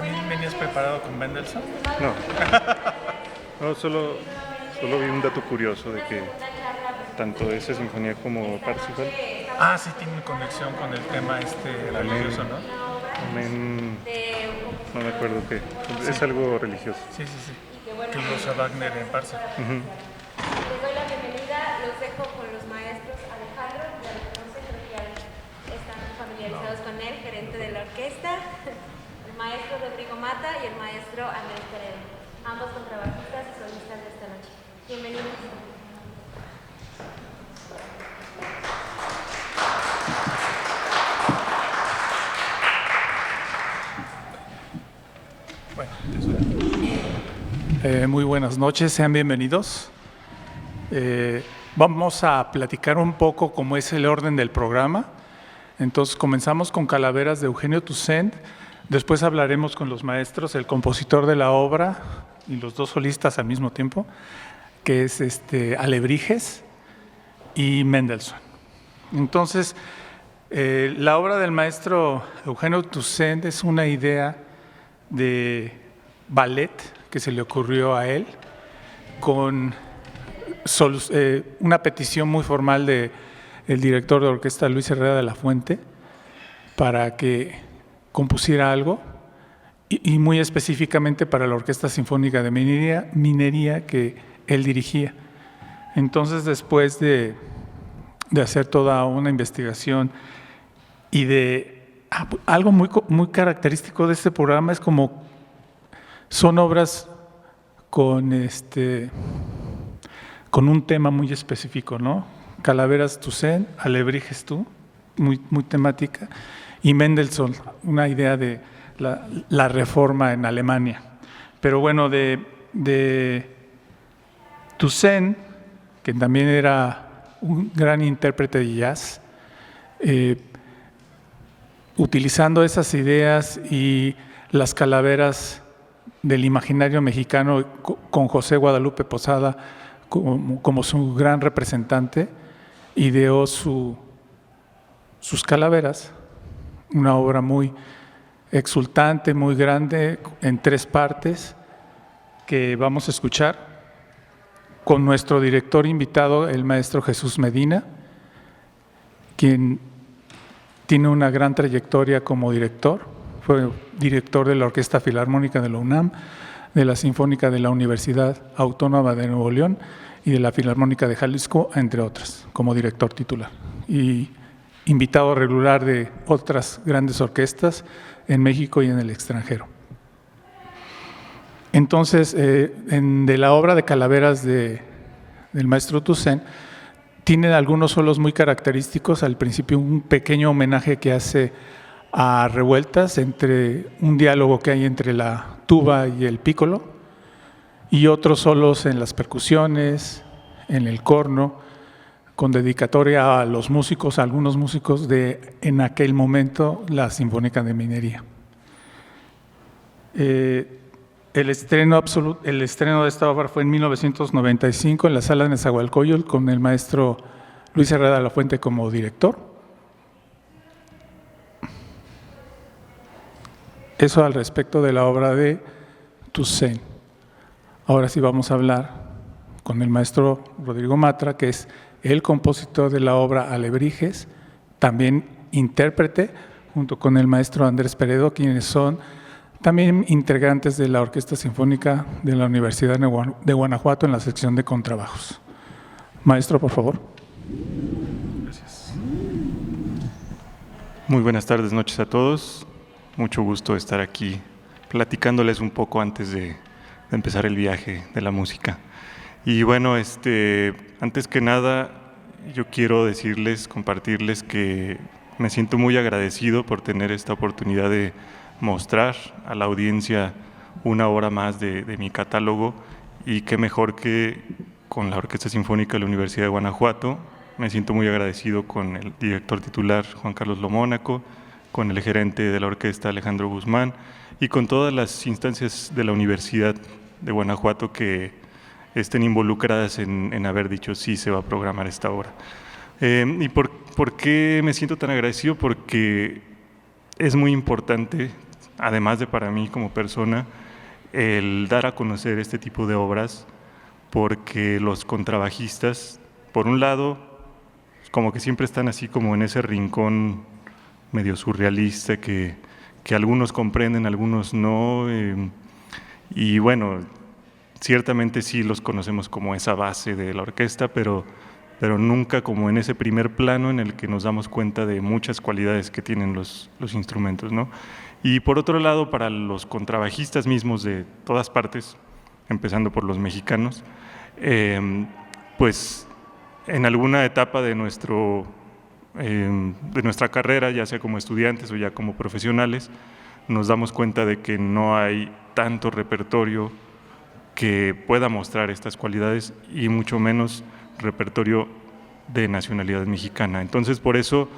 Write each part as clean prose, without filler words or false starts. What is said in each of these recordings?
¿También venías preparado con Mendelssohn? No, no solo vi un dato curioso de que tanto esa sinfonía como Parsifal Ah, sí, tiene conexión con el tema religioso, ¿no? no me acuerdo qué, es algo religioso. Sí, sí, sí. Que lo usa Wagner en Parsifal. Uh-huh. Les doy la bienvenida, los dejo con los maestros Alejandro, ya lo conocen, creo que ya están familiarizados con él, gerente de la orquesta, el maestro Rodrigo Mata y el maestro Andrés Peredo, ambos contrabajistas y solistas de esta noche. Bienvenidos. Muy buenas noches, sean bienvenidos. Vamos a platicar un poco cómo es el orden del programa. Entonces comenzamos con Calaveras de Eugenio Toussaint, después hablaremos con los maestros, el compositor de la obra y los dos solistas al mismo tiempo, que es Alebrijes y Mendelssohn. Entonces, la obra del maestro Eugenio Toussaint es una idea de ballet que se le ocurrió a él con una petición muy formal del director de orquesta Luis Herrera de la Fuente para que compusiera algo y muy específicamente para la Orquesta Sinfónica de Minería que él dirigía. Entonces, después de hacer toda una investigación y de algo muy característico de este programa es como son obras con un tema muy específico, ¿no? Calaveras Toussaint, Alebrijes tú, muy temática, y Mendelssohn, una idea de la reforma en Alemania. Pero bueno, de Toussaint, que también era un gran intérprete de jazz, utilizando esas ideas y las calaveras del imaginario mexicano con José Guadalupe Posada como su gran representante, ideó sus calaveras, una obra muy exultante, muy grande, en 3 partes, que vamos a escuchar con nuestro director invitado, el maestro Jesús Medina, quien tiene una gran trayectoria como director. Fue director de la Orquesta Filarmónica de la UNAM, de la Sinfónica de la Universidad Autónoma de Nuevo León y de la Filarmónica de Jalisco, entre otras, como director titular. Y invitado regular de otras grandes orquestas en México y en el extranjero. Entonces, de la obra de Calaveras del maestro Toussaint, tiene algunos solos muy característicos. Al principio, un pequeño homenaje que hace a revueltas, entre un diálogo que hay entre la tuba y el pícolo, y otros solos en las percusiones, en el corno, con dedicatoria a los músicos, a algunos músicos de en aquel momento la Sinfónica de Minería. El estreno de esta obra fue en 1995 en la sala de Nezahualcóyotl con el maestro Luis Herrera de la Fuente como director. Eso al respecto de la obra de Toussaint. Ahora sí vamos a hablar con el maestro Rodrigo Mata, que es el compositor de la obra Alebrijes, también intérprete, junto con el maestro Andrés Peredo, quienes son también integrantes de la Orquesta Sinfónica de la Universidad de Guanajuato en la sección de contrabajos. Maestro, por favor. Gracias. Muy buenas tardes, noches a todos. Mucho gusto estar aquí platicándoles un poco antes de empezar el viaje de la música. Y bueno, antes que nada, yo quiero compartirles que me siento muy agradecido por tener esta oportunidad de mostrar a la audiencia una obra más de mi catálogo, y qué mejor que con la Orquesta Sinfónica de la Universidad de Guanajuato. Me siento muy agradecido con el director titular, Juan Carlos Lomónaco, con el gerente de la orquesta, Alejandro Guzmán, y con todas las instancias de la Universidad de Guanajuato que estén involucradas en haber dicho sí, se va a programar esta obra. ¿Y por qué me siento tan agradecido? Porque es muy importante además de para mí como persona, el dar a conocer este tipo de obras, porque los contrabajistas, por un lado, como que siempre están así como en ese rincón medio surrealista que algunos comprenden, algunos no, y bueno, ciertamente sí los conocemos como esa base de la orquesta, pero nunca como en ese primer plano en el que nos damos cuenta de muchas cualidades que tienen los instrumentos, ¿no? Y por otro lado, para los contrabajistas mismos de todas partes, empezando por los mexicanos, pues en alguna etapa de nuestra carrera, ya sea como estudiantes o ya como profesionales, nos damos cuenta de que no hay tanto repertorio que pueda mostrar estas cualidades y mucho menos repertorio de nacionalidad mexicana. Entonces, por eso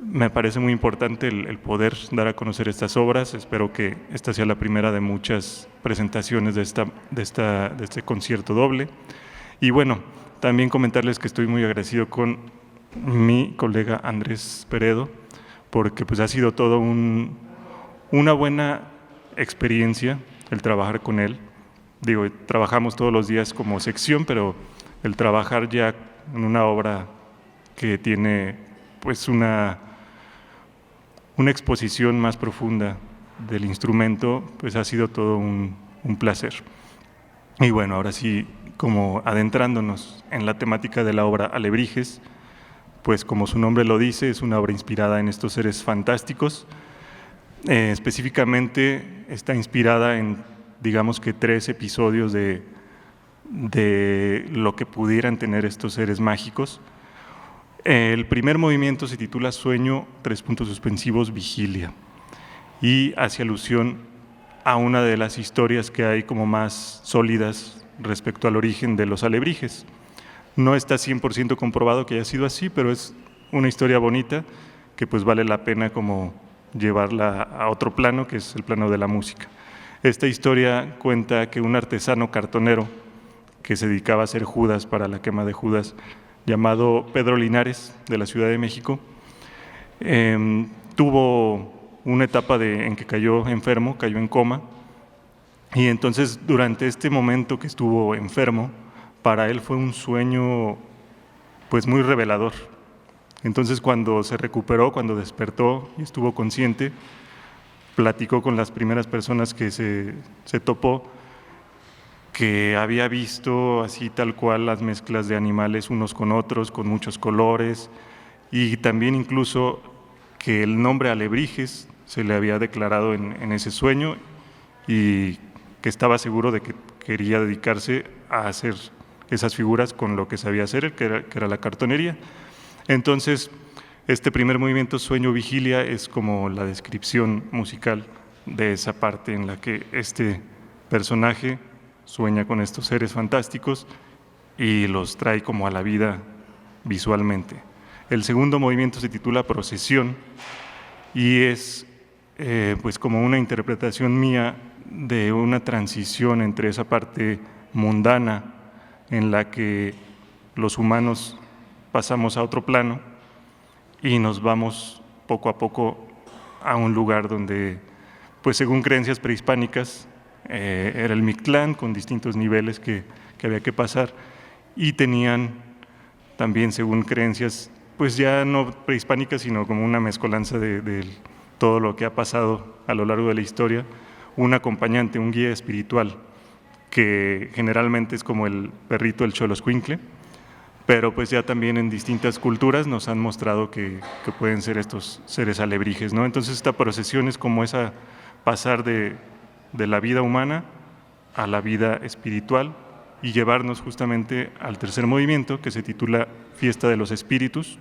me parece muy importante el poder dar a conocer estas obras. Espero que esta sea la primera de muchas presentaciones de este concierto doble. Y bueno, también comentarles que estoy muy agradecido con mi colega Andrés Peredo, porque pues ha sido todo una buena experiencia el trabajar con él. Digo, trabajamos todos los días como sección, pero el trabajar ya en una obra que tiene pues una exposición más profunda del instrumento, pues ha sido todo un placer. Y bueno, ahora sí, como adentrándonos en la temática de la obra Alebrijes, pues como su nombre lo dice, es una obra inspirada en estos seres fantásticos. Específicamente está inspirada en, digamos que 3 episodios de lo que pudieran tener estos seres mágicos. El primer movimiento se titula Sueño, vigilia, y hace alusión a una de las historias que hay como más sólidas respecto al origen de los alebrijes. No está 100% comprobado que haya sido así, pero es una historia bonita que pues vale la pena como llevarla a otro plano, que es el plano de la música. Esta historia cuenta que un artesano cartonero que se dedicaba a hacer Judas para la quema de Judas, llamado Pedro Linares, de la Ciudad de México, tuvo una etapa en que cayó enfermo, cayó en coma, y entonces durante este momento que estuvo enfermo, para él fue un sueño pues muy revelador. Entonces cuando se recuperó, cuando despertó y estuvo consciente, platicó con las primeras personas que se topó, que había visto así tal cual las mezclas de animales unos con otros, con muchos colores, y también incluso que el nombre Alebrijes se le había declarado en ese sueño y que estaba seguro de que quería dedicarse a hacer esas figuras con lo que sabía hacer, que era la cartonería. Entonces, este primer movimiento, Sueño Vigilia, es como la descripción musical de esa parte en la que este personaje sueña con estos seres fantásticos y los trae como a la vida visualmente. El segundo movimiento se titula Procesión y es pues como una interpretación mía de una transición entre esa parte mundana en la que los humanos pasamos a otro plano y nos vamos poco a poco a un lugar donde, pues según creencias prehispánicas, era el Mictlán con distintos niveles que había que pasar y tenían también, según creencias, pues ya no prehispánicas, sino como una mezcolanza de todo lo que ha pasado a lo largo de la historia, un acompañante, un guía espiritual, que generalmente es como el perrito, el Xoloscuincle, pero pues ya también en distintas culturas nos han mostrado que pueden ser estos seres alebrijes, ¿no? Entonces esta procesión es como esa pasar de la vida humana a la vida espiritual y llevarnos justamente al tercer movimiento que se titula Fiesta de los Espíritus,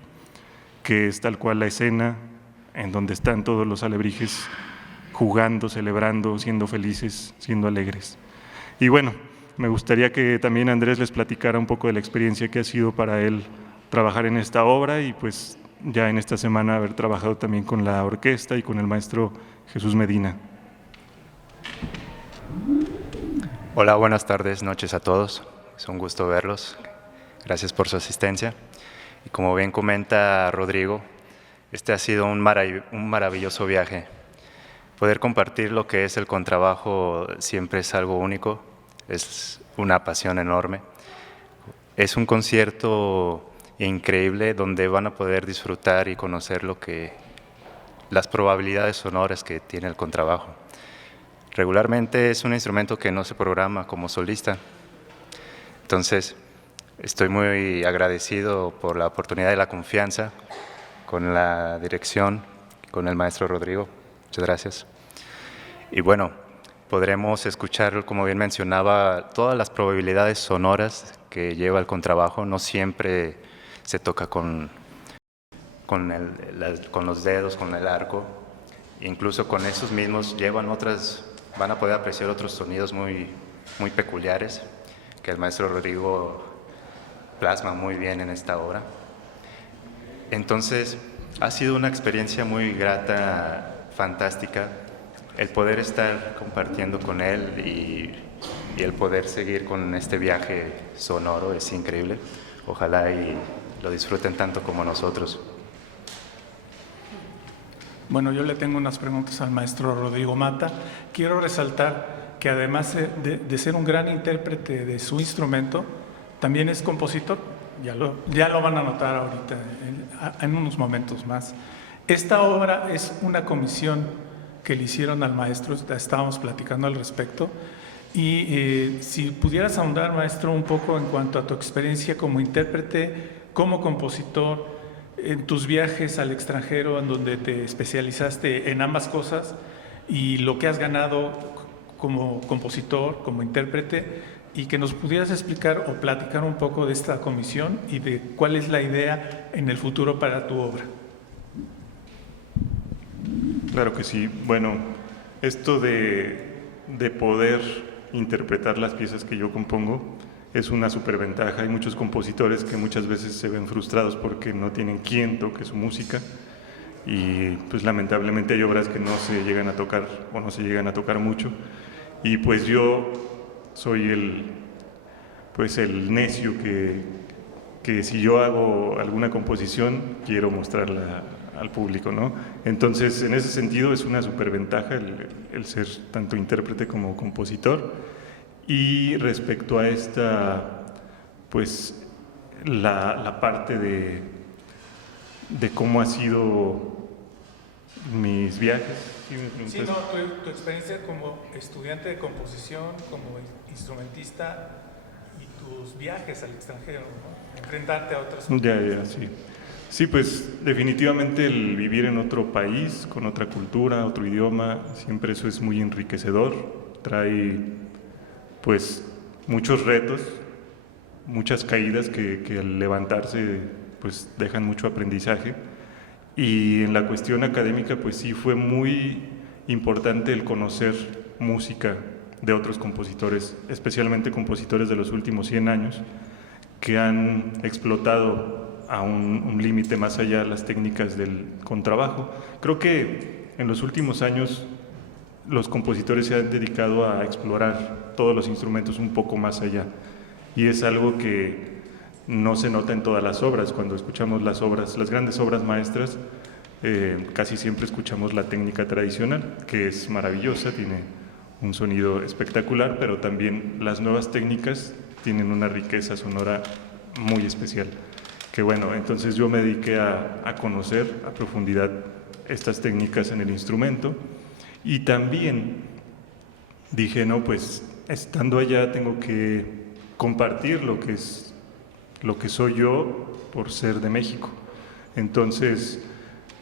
que es tal cual la escena en donde están todos los alebrijes jugando, celebrando, siendo felices, siendo alegres. Y bueno, me gustaría que también Andrés les platicara un poco de la experiencia que ha sido para él trabajar en esta obra y pues ya en esta semana haber trabajado también con la orquesta y con el maestro Jesús Medina. Hola, buenas tardes, noches a todos. Es un gusto verlos. Gracias por su asistencia. Y como bien comenta Rodrigo, este ha sido un maravilloso viaje. poder compartir lo que es el contrabajo siempre es algo único, es una pasión enorme. Es un concierto increíble donde van a poder disfrutar y conocer las probabilidades sonoras que tiene el contrabajo. Regularmente es un instrumento que no se programa como solista. Entonces, estoy muy agradecido por la oportunidad y la confianza con la dirección, con el maestro Rodrigo. Muchas gracias. Y bueno, podremos escuchar, como bien mencionaba, todas las probabilidades sonoras que lleva el contrabajo. No siempre se toca con los dedos, con el arco. Incluso con esos mismos van a poder apreciar otros sonidos muy, muy peculiares que el maestro Rodrigo plasma muy bien en esta obra. Entonces, ha sido una experiencia muy grata, fantástica, el poder estar compartiendo con él y el poder seguir con este viaje sonoro es increíble. Ojalá y lo disfruten tanto como nosotros. Bueno, yo le tengo unas preguntas al maestro Rodrigo Mata. Quiero resaltar que además de ser un gran intérprete de su instrumento, también es compositor. Ya lo van a notar ahorita, en unos momentos más. Esta obra es una comisión que le hicieron al maestro, estábamos platicando al respecto. Y si pudieras ahondar, maestro, un poco en cuanto a tu experiencia como intérprete, como compositor, en tus viajes al extranjero, en donde te especializaste en ambas cosas, y lo que has ganado como compositor, como intérprete, y que nos pudieras explicar o platicar un poco de esta comisión y de cuál es la idea en el futuro para tu obra. Claro que sí. Bueno, esto de poder interpretar las piezas que yo compongo es una superventaja. Hay muchos compositores que muchas veces se ven frustrados porque no tienen quien toque su música y pues lamentablemente hay obras que no se llegan a tocar o no se llegan a tocar mucho, y pues yo soy el necio que si yo hago alguna composición quiero mostrarla al público, ¿no? Entonces, en ese sentido es una superventaja el ser tanto intérprete como compositor. Y respecto a esta, pues, la parte de cómo ha sido mis viajes. Sí, no, tu experiencia como estudiante de composición, como instrumentista y tus viajes al extranjero, ¿no? Enfrentarte a otras cosas. Ya, sí. Sí, pues definitivamente el vivir en otro país, con otra cultura, otro idioma, siempre eso es muy enriquecedor, trae pues muchos retos, muchas caídas que al levantarse pues dejan mucho aprendizaje. Y en la cuestión académica pues sí fue muy importante el conocer música de otros compositores, especialmente compositores de los últimos 100 años, que han explotado a un límite más allá las técnicas del contrabajo. Creo que en los últimos años los compositores se han dedicado a explorar todos los instrumentos un poco más allá, y es algo que no se nota en todas las obras. Cuando escuchamos las grandes obras maestras, casi siempre escuchamos la técnica tradicional, que es maravillosa, tiene un sonido espectacular, pero también las nuevas técnicas tienen una riqueza sonora muy especial. Que bueno, entonces yo me dediqué a conocer a profundidad estas técnicas en el instrumento, y también dije, no, pues estando allá tengo que compartir lo que soy yo por ser de México. Entonces,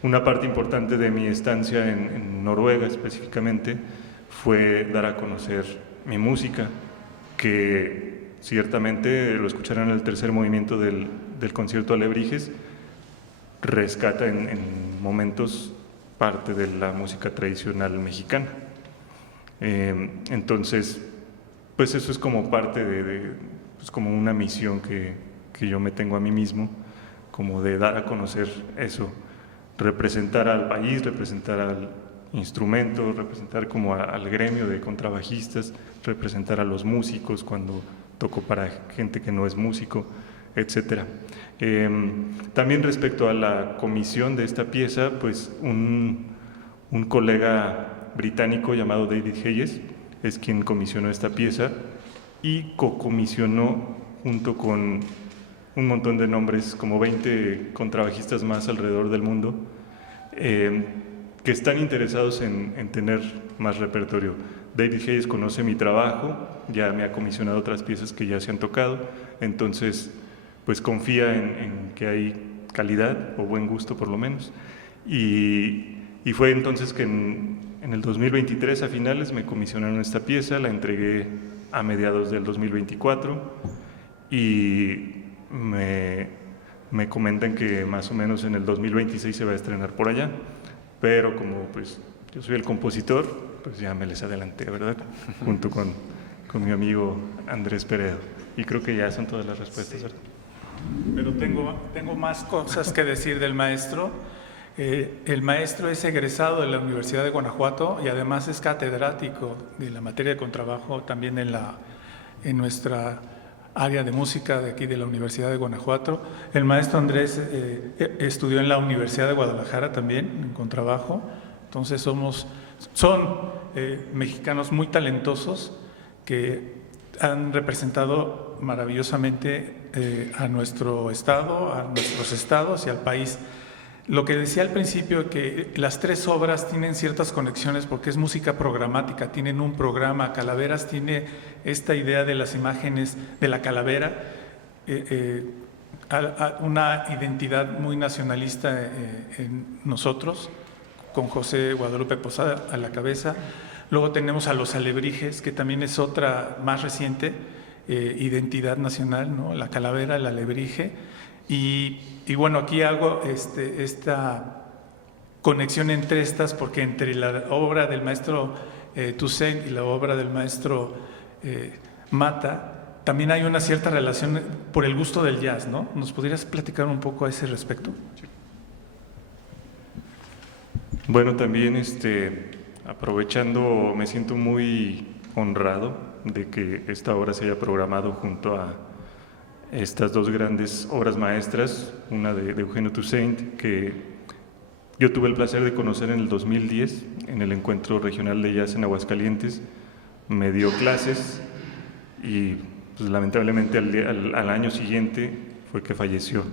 una parte importante de mi estancia en Noruega específicamente fue dar a conocer mi música, que ciertamente lo escucharán en el tercer movimiento del concierto Alebrijes, rescata en momentos parte de la música tradicional mexicana. Entonces, pues eso es como parte pues como una misión que yo me tengo a mí mismo, como de dar a conocer eso, representar al país, representar al instrumento, representar como al gremio de contrabajistas, representar a los músicos cuando toco para gente que no es músico, etcétera. También respecto a la comisión de esta pieza, pues un colega británico llamado David Hayes, es quien comisionó esta pieza y co-comisionó junto con un montón de nombres, como 20 contrabajistas más alrededor del mundo, que están interesados en tener más repertorio. David Hayes conoce mi trabajo, ya me ha comisionado otras piezas que ya se han tocado, entonces pues confía en que hay calidad o buen gusto por lo menos. Y fue entonces que en el 2023 a finales me comisionaron esta pieza, la entregué a mediados del 2024 y me comentan que más o menos en el 2026 se va a estrenar por allá, pero como pues yo soy el compositor, pues ya me les adelanté, ¿verdad? Junto con mi amigo Andrés Peredo. Y creo que ya son todas las respuestas, ¿verdad? Pero tengo más cosas que decir del maestro. El maestro es egresado de la Universidad de Guanajuato y además es catedrático de la materia de contrabajo también en nuestra área de música de aquí de la Universidad de Guanajuato. El maestro Andrés estudió en la Universidad de Guadalajara también en contrabajo. Entonces son mexicanos muy talentosos que han representado maravillosamente a nuestro estado, a nuestros estados y al país. Lo que decía al principio, que las tres obras tienen ciertas conexiones porque es música programática, tienen un programa. Calaveras tiene esta idea de las imágenes de la calavera, una identidad muy nacionalista en nosotros, con José Guadalupe Posada a la cabeza. Luego tenemos a los alebrijes, que también es otra más reciente identidad nacional, ¿no? La calavera, el alebrije. Y bueno, aquí hago esta conexión entre estas, porque entre la obra del maestro Toussaint y la obra del maestro Mata, también hay una cierta relación por el gusto del jazz, ¿no? ¿Nos podrías platicar un poco a ese respecto? Bueno, también aprovechando, me siento muy honrado de que esta obra se haya programado junto a estas dos grandes obras maestras, una de Eugenio Toussaint, que yo tuve el placer de conocer en el 2010 en el Encuentro Regional de Jazz en Aguascalientes. Me dio clases y pues, lamentablemente al año siguiente fue que falleció.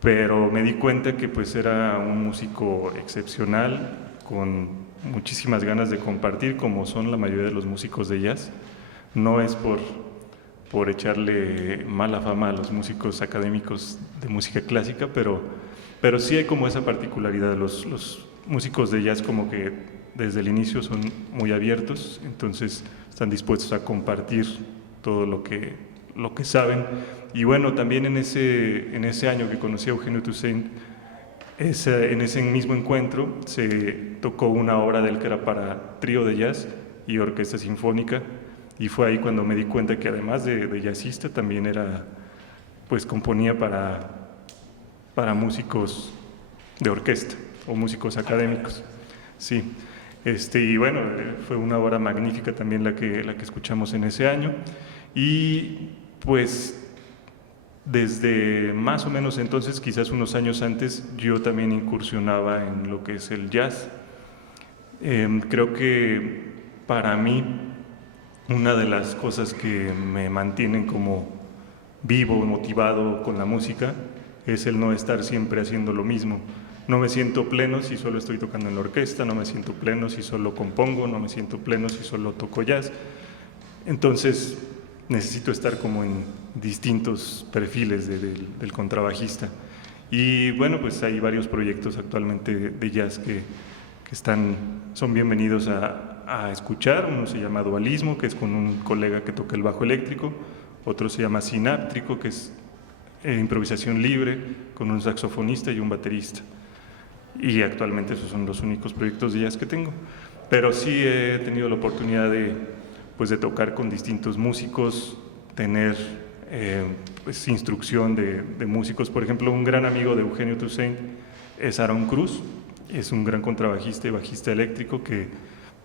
Pero me di cuenta que pues era un músico excepcional, con muchísimas ganas de compartir, como son la mayoría de los músicos de jazz. No es por echarle mala fama a los músicos académicos de música clásica, pero sí hay como esa particularidad. Los músicos de jazz como que desde el inicio son muy abiertos, entonces están dispuestos a compartir todo lo que saben. Y bueno, también en ese año que conocí a Eugenio Toussaint, en ese mismo encuentro se tocó una obra de él que era para trío de jazz y orquesta sinfónica, y fue ahí cuando me di cuenta que además de jazzista también pues componía para músicos de orquesta o músicos académicos. Sí, y bueno, fue una obra magnífica también la que escuchamos en ese año. Y pues desde más o menos entonces, quizás unos años antes, yo también incursionaba en lo que es el jazz. Creo que para mí una de las cosas que me mantienen como vivo, motivado con la música, es el no estar siempre haciendo lo mismo. No me siento pleno si solo estoy tocando en la orquesta, no me siento pleno si solo compongo, no me siento pleno si solo toco jazz. Entonces necesito estar como en distintos perfiles del contrabajista. Y bueno, pues hay varios proyectos actualmente de jazz que son bienvenidos a escuchar. Uno se llama Dualismo, que es con un colega que toca el bajo eléctrico. Otro se llama Sináptrico, que es improvisación libre, con un saxofonista y un baterista. Y actualmente esos son los únicos proyectos de jazz que tengo. Pero sí he tenido la oportunidad de tocar con distintos músicos, tener pues, instrucción de músicos. Por ejemplo, un gran amigo de Eugenio Toussaint es Aaron Cruz, es un gran contrabajista y bajista eléctrico que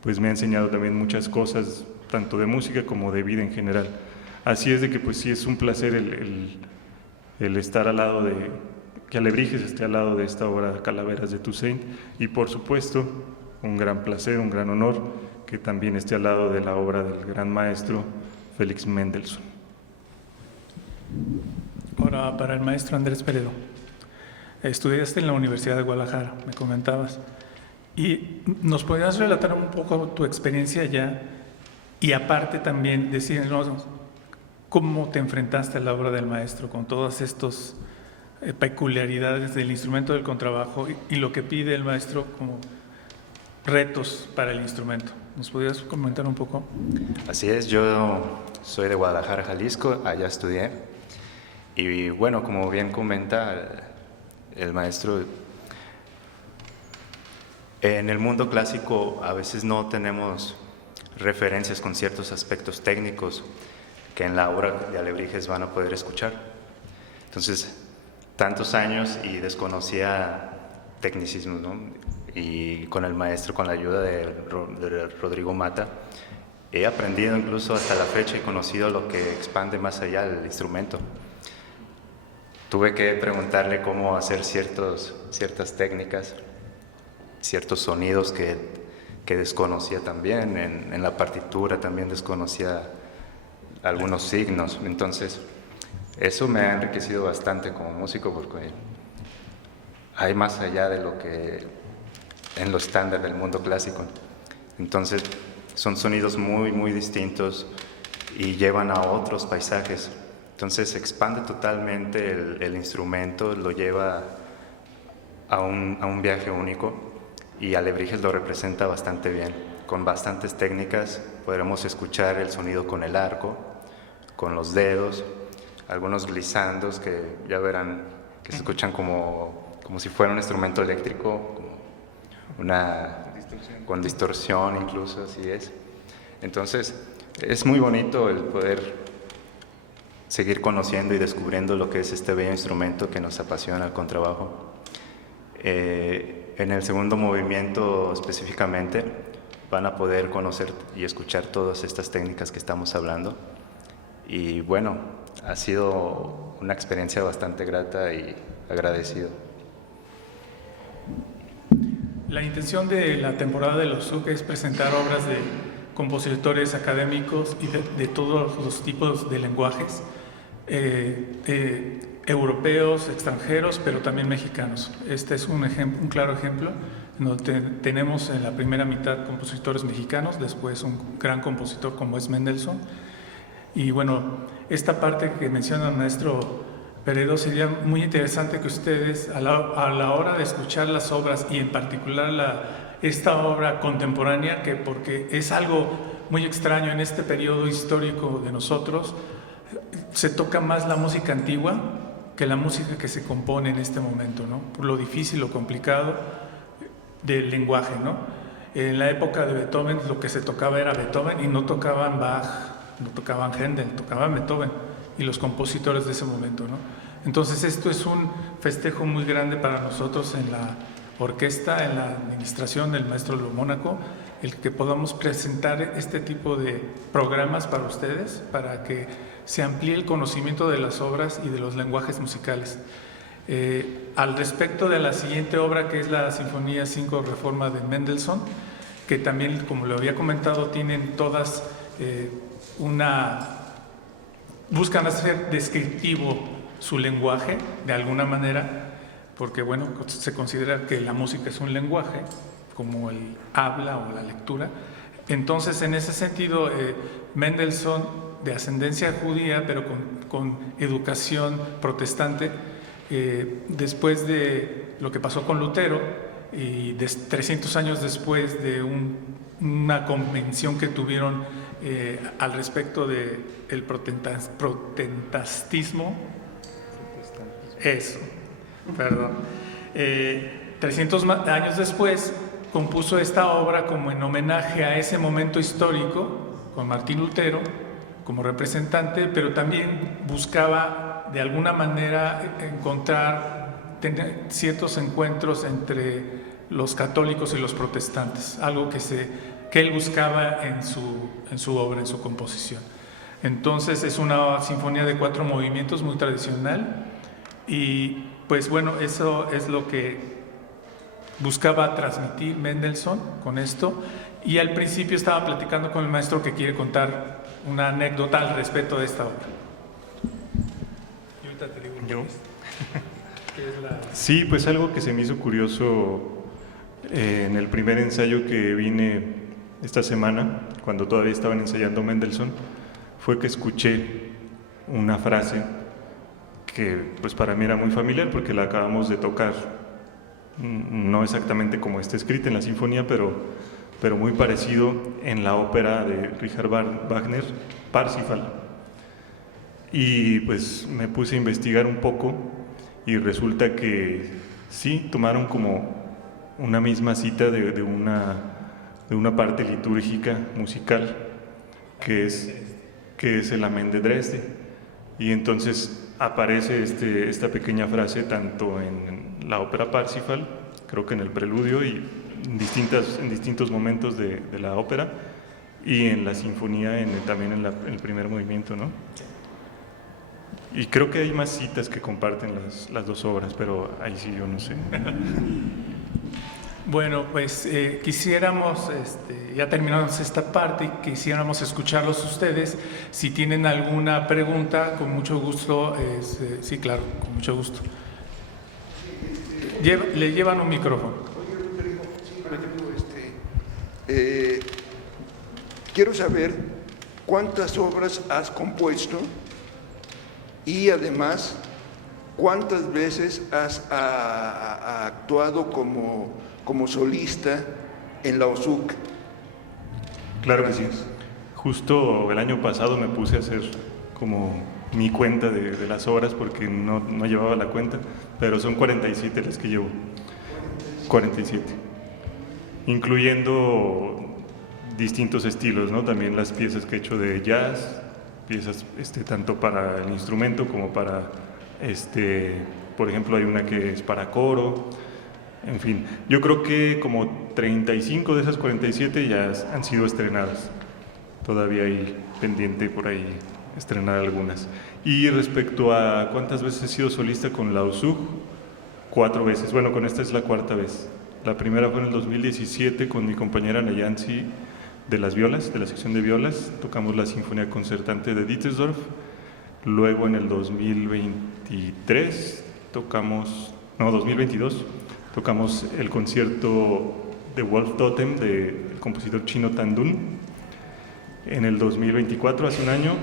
pues, me ha enseñado también muchas cosas, tanto de música como de vida en general. Así es de que pues sí es un placer el estar al lado que Alebrijes esté al lado de esta obra Calaveras de Toussaint, y por supuesto un gran placer, un gran honor que también esté al lado de la obra del gran maestro Félix Mendelssohn. Ahora para el maestro Andrés Peredo. Estudiaste en la Universidad de Guadalajara, me comentabas. ¿Y nos podrías relatar un poco tu experiencia allá? Y aparte también decirnos cómo te enfrentaste a la obra del maestro con todas estas peculiaridades del instrumento del contrabajo y lo que pide el maestro como retos para el instrumento. ¿Nos podrías comentar un poco? Así es, yo soy de Guadalajara, Jalisco, allá estudié. Y bueno, como bien comenta el maestro, en el mundo clásico a veces no tenemos referencias con ciertos aspectos técnicos que en la obra de Alebrijes van a poder escuchar. Entonces, tantos años y desconocía tecnicismos, ¿no? Y con el maestro, con la ayuda de Rodrigo Mata, he aprendido incluso hasta la fecha y conocido lo que expande más allá del instrumento. Tuve que preguntarle cómo hacer ciertas técnicas, ciertos sonidos que desconocía también. En la partitura también desconocía algunos signos. Entonces, eso me ha enriquecido bastante como músico porque hay más allá de lo que en lo estándar del mundo clásico. Entonces, son sonidos muy, muy distintos y llevan a otros paisajes. Entonces, se expande totalmente el instrumento, lo lleva a un viaje único y Alebrijes lo representa bastante bien. Con bastantes técnicas podremos escuchar el sonido con el arco, con los dedos, algunos glissandos que ya verán que se escuchan como si fuera un instrumento eléctrico, con distorsión incluso, así es. Entonces, es muy bonito el poder seguir conociendo y descubriendo lo que es este bello instrumento que nos apasiona, el contrabajo. En el segundo movimiento específicamente van a poder conocer y escuchar todas estas técnicas que estamos hablando. Y bueno, ha sido una experiencia bastante grata y agradecido. La intención de la temporada de los SUC es presentar obras de compositores académicos y de todos los tipos de lenguajes, europeos, extranjeros, pero también mexicanos. Este es un claro ejemplo, donde tenemos en la primera mitad compositores mexicanos, después un gran compositor como es Mendelssohn. Y bueno, esta parte que menciona el maestro Peredo, sería muy interesante que ustedes a la hora de escuchar las obras y en particular esta obra contemporánea, porque es algo muy extraño en este periodo histórico de nosotros, se toca más la música antigua que la música que se compone en este momento, ¿no? Por lo difícil, lo complicado del lenguaje, ¿no? En la época de Beethoven lo que se tocaba era Beethoven y no tocaban Bach, no tocaban Händel, tocaban Beethoven y los compositores de ese momento, ¿no? Entonces esto es un festejo muy grande para nosotros en la orquesta, en la administración del maestro Lo Mónaco, el que podamos presentar este tipo de programas para ustedes, para que se amplíe el conocimiento de las obras y de los lenguajes musicales. Al respecto de la siguiente obra, que es la Sinfonía 5 Reforma de Mendelssohn, que también, como lo había comentado, tienen todas buscan hacer descriptivo su lenguaje de alguna manera, porque bueno, se considera que la música es un lenguaje, como el habla o la lectura. Entonces, en ese sentido, Mendelssohn, de ascendencia judía, pero con educación protestante, después de lo que pasó con Lutero, y 300 años después de una convención que tuvieron al respecto del protestantismo, eso, perdón, 300 años después compuso esta obra como en homenaje a ese momento histórico, con Martín Lutero como representante, pero también buscaba de alguna manera tener ciertos encuentros entre los católicos y los protestantes, algo que él buscaba en su obra, en su composición. Entonces es una sinfonía de 4 movimientos muy tradicional y pues bueno, eso es lo que buscaba transmitir Mendelssohn con esto, y al principio estaba platicando con el maestro que quiere contar una anécdota al respecto de esta obra. Y ahorita te digo ¿Yo? qué es la... Sí, pues algo que se me hizo curioso en el primer ensayo que vine esta semana, cuando todavía estaban ensayando Mendelssohn, fue que escuché una frase que pues para mí era muy familiar porque la acabamos de tocar, no exactamente como está escrita en la sinfonía, pero muy parecido en la ópera de Richard Wagner, Parsifal. Y pues me puse a investigar un poco y resulta que sí, tomaron como una misma cita de una parte litúrgica musical que es el Amén de Dresde. Y entonces aparece esta pequeña frase tanto en la ópera Parsifal, creo que en el preludio y en distintos momentos de la ópera, y en la sinfonía también en el primer movimiento, ¿no? Y creo que hay más citas que comparten las dos obras, pero ahí sí yo no sé. Bueno, pues quisiéramos, ya terminamos esta parte, y quisiéramos escucharlos ustedes. Si tienen alguna pregunta, con mucho gusto, sí, claro, con mucho gusto. Le llevan un micrófono. Quiero saber cuántas obras has compuesto y además cuántas veces has actuado como solista en la OSUC. Claro que sí. Justo el año pasado me puse a hacer como mi cuenta de las obras porque no llevaba la cuenta, pero son 47 las que llevo. 47. Incluyendo distintos estilos, ¿no? También las piezas que he hecho de jazz, piezas tanto para el instrumento como para, por ejemplo, hay una que es para coro. En fin, yo creo que como 35 de esas 47 ya han sido estrenadas. Todavía hay pendiente por ahí estrenar algunas. Y respecto a cuántas veces he sido solista con la OSUG, 4 veces. Bueno, con esta es la 4ª vez. La primera fue en el 2017 con mi compañera Nayansi de las violas, de la sección de violas. Tocamos la Sinfonía Concertante de Dittersdorf. Luego en el 2022, tocamos el concierto de Wolf Totem del compositor chino Tan Dun. En el 2024, hace un año,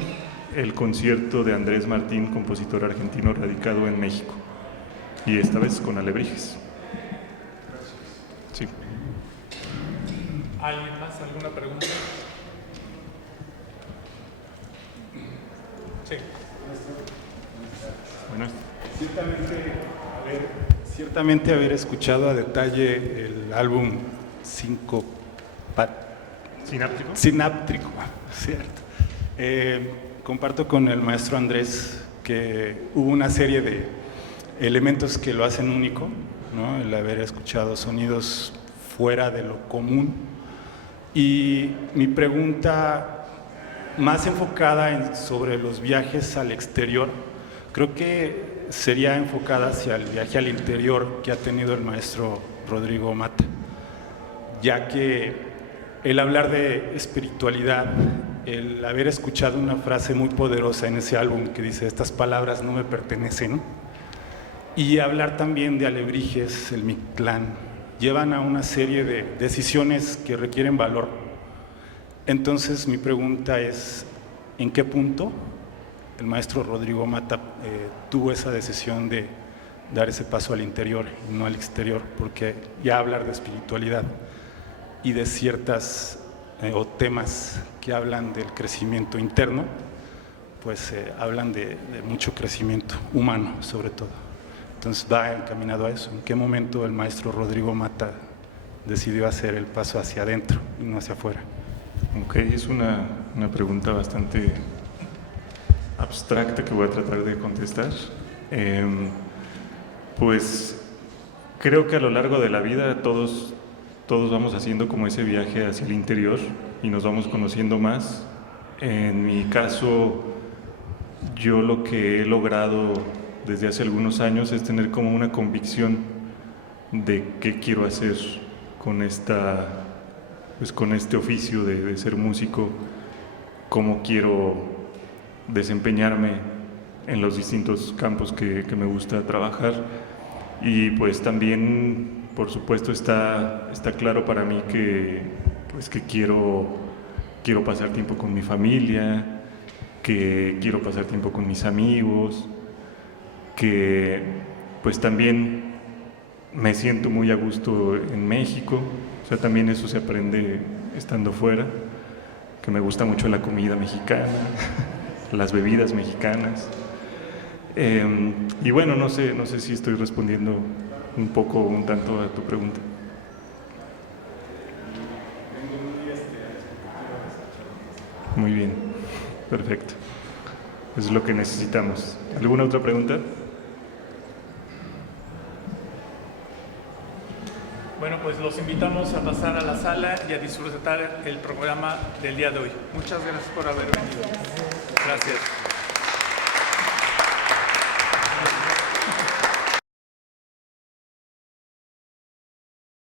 el concierto de Andrés Martín, compositor argentino radicado en México. Y esta vez con alebrijes. Sí. ¿Alguien más? ¿Alguna pregunta? Sí. Bueno. Ciertamente haber escuchado a detalle el álbum Sináptrico, cierto. Comparto con el maestro Andrés que hubo una serie de elementos que lo hacen único, ¿no? El haber escuchado sonidos fuera de lo común. Y mi pregunta, más enfocada sobre los viajes al exterior, creo que sería enfocada hacia el viaje al interior que ha tenido el maestro Rodrigo Matta, ya que el hablar de espiritualidad, el haber escuchado una frase muy poderosa en ese álbum que dice estas palabras no me pertenecen, y hablar también de alebrijes, el Mictlán, llevan a una serie de decisiones que requieren valor. Entonces mi pregunta es, ¿en qué punto el maestro Rodrigo Matta tuvo esa decisión de dar ese paso al interior y no al exterior? Porque ya hablar de espiritualidad y de ciertas o temas que hablan del crecimiento interno, pues hablan de mucho crecimiento humano sobre todo. Entonces va encaminado a eso. ¿En qué momento el maestro Rodrigo Matta decidió hacer el paso hacia adentro y no hacia afuera? Ok, es una pregunta bastante abstracta que voy a tratar de contestar. Pues creo que a lo largo de la vida todos vamos haciendo como ese viaje hacia el interior y nos vamos conociendo más. En mi caso, yo lo que he logrado desde hace algunos años es tener como una convicción de qué quiero hacer con con este oficio de ser músico, cómo quiero desempeñarme en los distintos campos que me gusta trabajar. Y pues también, por supuesto, está claro para mí que quiero pasar tiempo con mi familia, que quiero pasar tiempo con mis amigos, que pues también me siento muy a gusto en México. O sea, también eso se aprende estando fuera, que me gusta mucho la comida mexicana, las bebidas mexicanas. Y bueno, no sé si estoy respondiendo un tanto a tu pregunta. Muy bien, perfecto. Es lo que necesitamos. ¿Alguna otra pregunta? Bueno, pues los invitamos a pasar a la sala y a disfrutar el programa del día de hoy. Muchas gracias por haber venido. Gracias.